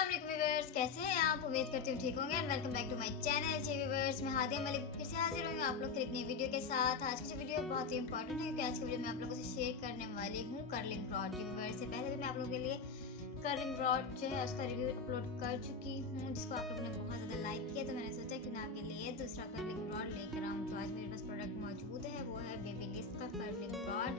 अस्सलाम वालेकुम व्यूअर्स, कैसे हैं आप? उम्मीद करती हूँ ठीक होंगे and welcome back to my channel. जी व्यूअर्स, मैं हादिया मलिक फिर से हाजिर हुई हूँ आप लोग की एक नई वीडियो के साथ। आज की जो वीडियो बहुत ही इंपॉर्टेंट है क्योंकि आज की वीडियो में आप लोगों से शेयर करने वाली हूँ कर्लिंग रॉड। जी व्यूअर्स, से पहले भी मैं आप लोगों के लिए कर्लिंग रॉड जो है उसका रिव्यू अपलोड कर चुकी हूँ, जिसको आप लोगों ने बहुत ज़्यादा लाइक किया, तो मैंने सोचा कि ना आपके लिए दूसरा कर्लिंग रॉड लेकर आऊँ। तो आज मेरे पास प्रोडक्ट मौजूद है, वो है बेबीलिस का कर्लिंग रॉड।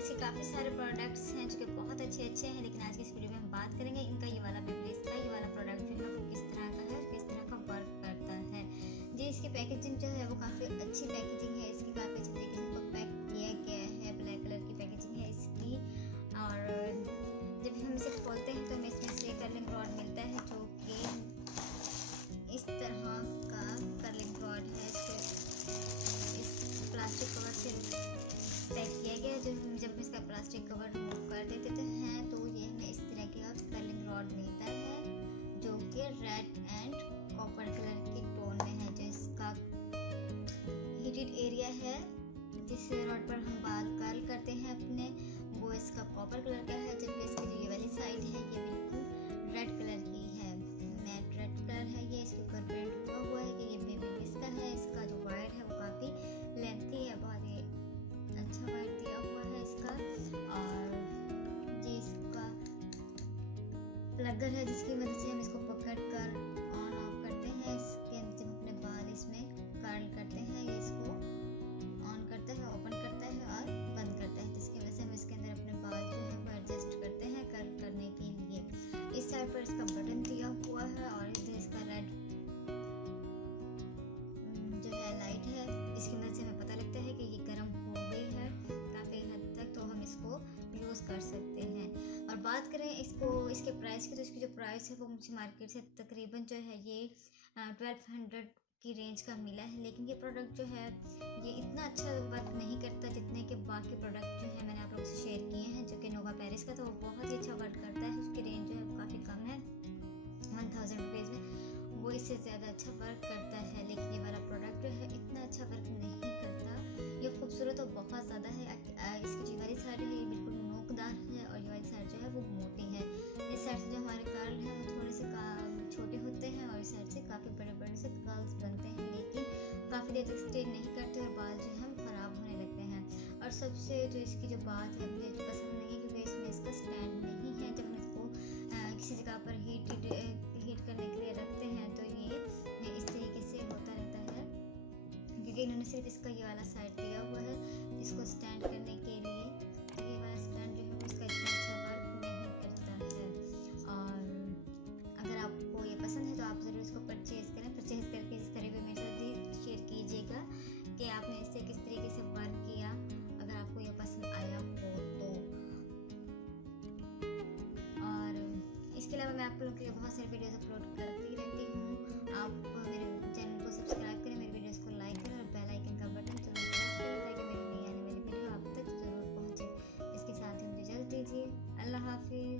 इसके काफ़ी सारे प्रोडक्ट्स हैं जो कि बहुत अच्छे हैं, लेकिन आज की इस वीडियो में हम बात करेंगे इनका ये वाला बेबीलिस का ये वाला प्रोडक्ट जो है वो किस तरह का है, किस तरह का वर्क करता है। जी, इसकी पैकेजिंग जो है वो काफ़ी अच्छी पैकेजिंग है, इसकी काफ़ी अच्छी तरीके से इसको पैक किया गया है। ब्लैक कलर की पैकेजिंग है इसकी, और जब हम इसे खोलते हैं तो हमें इसमें से कर्लिंग रॉड मिलता है जो कि इस तरह का कर्लिंग रॉड है। इस प्लास्टिक कवर से पैक किया गया है। जब इसका प्लास्टिक कवर रिमूव कर देते हैं तो ये हमें इस तरह का कर्लिंग रॉड मिलता है जो कि रेड एंड कॉपर कलर के टोन में है। जो इसका हीटेड एरिया है जिस रॉड पर हम बाल कर्ल करते हैं अपने, वो इसका कॉपर कलर का है, जबकि इसकी जो ये वाली साइड है ये बिल्कुल रेड कलर की है, मैट रेड कलर है। ये इसके ऊपर प्रिंट हुआ है कि ये बेबीलिस का है। इसका जो वायर है वो काफ़ी लेंथी है, बहुत ही अच्छा वायर दिया हुआ है इसका। और ये इसका प्लगर है जिसकी मदद से हम इसको पकड़ कर ऑन ऑफ करते हैं। इसके अंदर जब अपने बाल इसमें कर्ल करते हैं ये इसको ऑन करता है, ओपन करता है और बंद करता है, जिसकी वजह से हम इसके अंदर अपने बाल जो है वो एडजस्ट करते हैं कर्ल करने के लिए। इस साइड पर इसका बटन दिया हुआ है और इधर इसका रेड जो है लाइट है, इसकी मदद से हमें पता लगता है कि ये गर्म हो गई है काफ़ी हद तक, तो हम इसको यूज़ कर सकते हैं। और बात करें इसके प्राइस की, तो इसकी जो प्राइस है वो मुझे मार्केट से तकरीबन जो है ये 1200 की रेंज का मिला है। लेकिन ये प्रोडक्ट जो है ये इतना अच्छा वर्क नहीं करता जितने के बाकी प्रोडक्ट जो है मैंने आप लोगों से शेयर किए हैं, जो कि नोवा पेरिस का, तो वो बहुत ही अच्छा वर्क करता है। उसकी रेंज जो है वो काफ़ी कम है, 1000 रुपीज़ में वो इससे ज़्यादा अच्छा वर्क करता है। लेकिन ये वाला प्रोडक्ट जो है इतना अच्छा वर्क नहीं करता। ये खूबसूरत तो बहुत ज़्यादा है। इसकी जो वाली साइड है ये बिल्कुल नोकदार है और ये वाली साइड जो है वो मोटी है। इस साइड से जो हमारे कर्ल हैं वो थोड़े से छोटे होते हैं और इस साइड से काफ़ी बड़े बड़े से कर्ल्स बनते हैं, लेकिन काफ़ी देर तक स्टे नहीं करते और बाल जो है ख़राब होने लगते हैं। और सबसे जो इसकी जो बात है मुझे पसंद नहीं है क्योंकि इसमें इसका स्टैंड नहीं है। जब हम इसको किसी जगह पर हीट करने के लिए रखते हैं तो ये इस तरीके से होता रहता है, क्योंकि इन्होंने सिर्फ इसका ये वाला साइड दिया हुआ है इसको स्टैंड करने के लिए। तो ये वाला स्टैंड जो है इसका इतना अच्छा वर्क नहीं करता है। और अगर आपको ये पसंद है तो आप ज़रूर इसको परचेज़ करें। परचेज़ करके इसका रिव्यू मेरे साथ भी शेयर कीजिएगा कि आपने इससे किस तरीके से वर्क किया, अगर आपको ये पसंद आया हो तो। और इसके अलावा मैं आप लोगों के लिए बहुत सारी वीडियोज़ अपलोड करती रहती हूँ। आप मेरे चैनल को सब्सक्राइब करें, मेरी वीडियोज़ को लाइक करें और बेल आइकन का बटन जरूर प्रेस करें ताकि मेरी नई आने वाली वीडियो आप तक ज़रूर पहुँचे। इसके साथ ही मुझे इजाज़त दीजिए। अल्लाह हाफिज़।